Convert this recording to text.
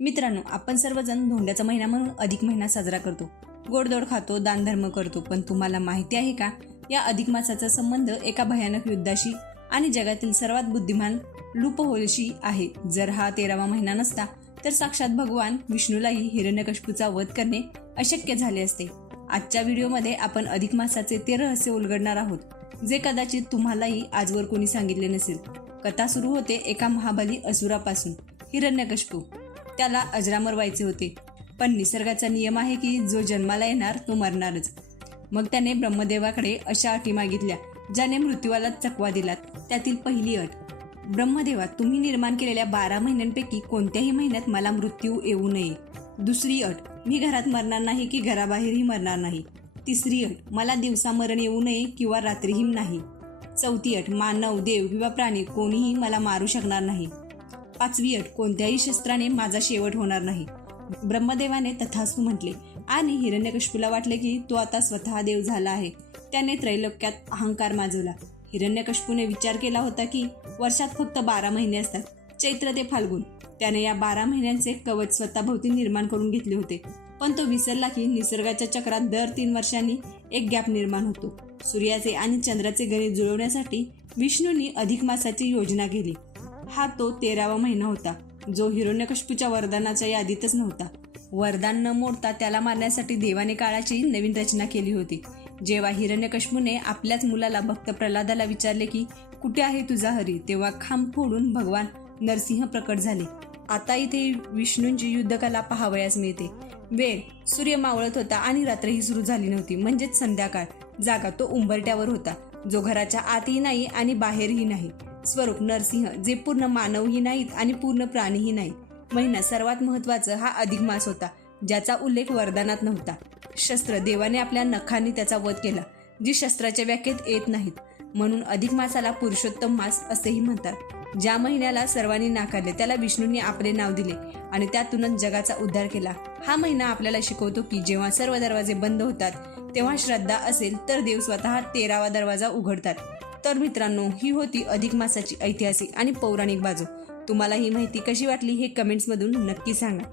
मित्रांनो, आपण सर्वजण धोंड्याचा महिना म्हणून अधिक महिना साजरा करतो, गोडधोड खातो, दानधर्म करतो. पण तुम्हाला माहिती आहे का, या अधिक मासाचा संबंध एका भयानक युद्धाशी आणि जगातील सर्वात बुद्धिमान लूपहोलशी आहे. जर हा 13वा महिना नसता तर साक्षात भगवान विष्णूलाही हिरण्यकशिपूचा वध करणे अशक्य झाले असते. आजच्या व्हिडिओमध्ये आपण अधिक मासाचे ते रहस्य उलगडणार आहोत, जे कदाचित तुम्हालाही आजवर कोणी सांगितले नसेल. कथा सुरू होते एका महाबली असुरापासून. हिरण्यकशिपू, त्याला अजरामर व्हायचे होते, पण निसर्गाचा नियम आहे की जो जन्माला येणार तो मरणारच. मग त्याने ब्रह्मदेवाकडे अशा अटी मागितल्या ज्याने मृत्यूला चकवा दिलात. त्यातील पहिली अट: ब्रह्मदेवा, तुम्ही निर्माण केलेल्या 12 महिन्यांपैकी कोणत्याही महिन्यात मला मृत्यू येऊ नये. दुसरी अट: मी घरात मरणार नाही की घराबाहेरही मरणार नाही. तिसरी अट: मला दिवसा मरण येऊ नये किंवा रात्रीही नाही. चौथी अट: मानव, देव किंवा प्राणी कोणीही मला मारू शकणार नाही. पाचवी अट: कोणत्याही शस्त्राने माझा शेवट होणार नाही. ब्रह्मदेवाने तथास्तु म्हटले आणि हिरण्यकशिपूला वाटले की तो आता स्वतः देव झाला आहे. त्याने त्रैलोक्यात अहंकार माजवला. हिरण्यकशिपूने विचार केला होता की वर्षात फक्त 12 महिने असतात, चैत्र ते फाल्गुन. त्याने या 12 महिन्यांचे कवच स्वतःभोवती निर्माण करून घेतले होते. पण तो विसरला की निसर्गाच्या चक्रात दर 3 वर्षांनी एक गॅप निर्माण होतो. सूर्याचे आणि चंद्राचे गणित जुळवण्यासाठी विष्णूंनी अधिक मासाची योजना केली. हा तो 13वा महिना होता, जो हिरण्यकशिपूच्या वरदानाच्या यादीतच नव्हता. वरदान न मोडता त्याला मारण्यासाठी देवाने काळाची नवीन रचना केली होती. जेव्हा हिरण्यकशिपूने आपल्याच मुलाला भक्त प्रल्हादाला विचारले की कुठे आहे तुझा हरी, तेव्हा खांब फोडून भगवान नरसिंह प्रकट झाले. आता इथे विष्णूंची युद्धकला पाहावयास मिळते. वेळ: सूर्य मावळत होता आणि रात्रही सुरू झाली नव्हती, म्हणजेच संध्याकाळ. जागा: तो उंबरट्यावर होता, जो घराच्या आतही नाही आणि बाहेरही नाही. स्वरूप: नरसिंह, जे पूर्ण मानवही नाहीत आणि पूर्ण प्राणीही नाहीत. महिना: सर्वात महत्त्वाचा हा अधिक मास होता, ज्याचा उल्लेख वरदानात नव्हता. शस्त्र: देवाने आपल्या नखांनी त्याचा वध केला, जी शस्त्राच्या व्याख्येत येत नाहीत. म्हणून अधिक मासाला पुरुषोत्तम मास असेही म्हणतात. ज्या महिन्याला सर्वांनी नाकारले त्याला विष्णूंनी आपले नाव दिले आणि त्यातूनच जगाचा उद्धार केला. हा महिना आपल्याला शिकवतो की जेव्हा सर्व दरवाजे बंद होतात तेव्हा श्रद्धा असेल तर देव स्वतः 13वा दरवाजा उघडतात. तर मित्रांनो, ही होती अधिक मासाची ऐतिहासिक आणि पौराणिक बाजू. तुम्हाला ही माहिती कशी वाटली हे कमेंट्समधून नक्की सांगा.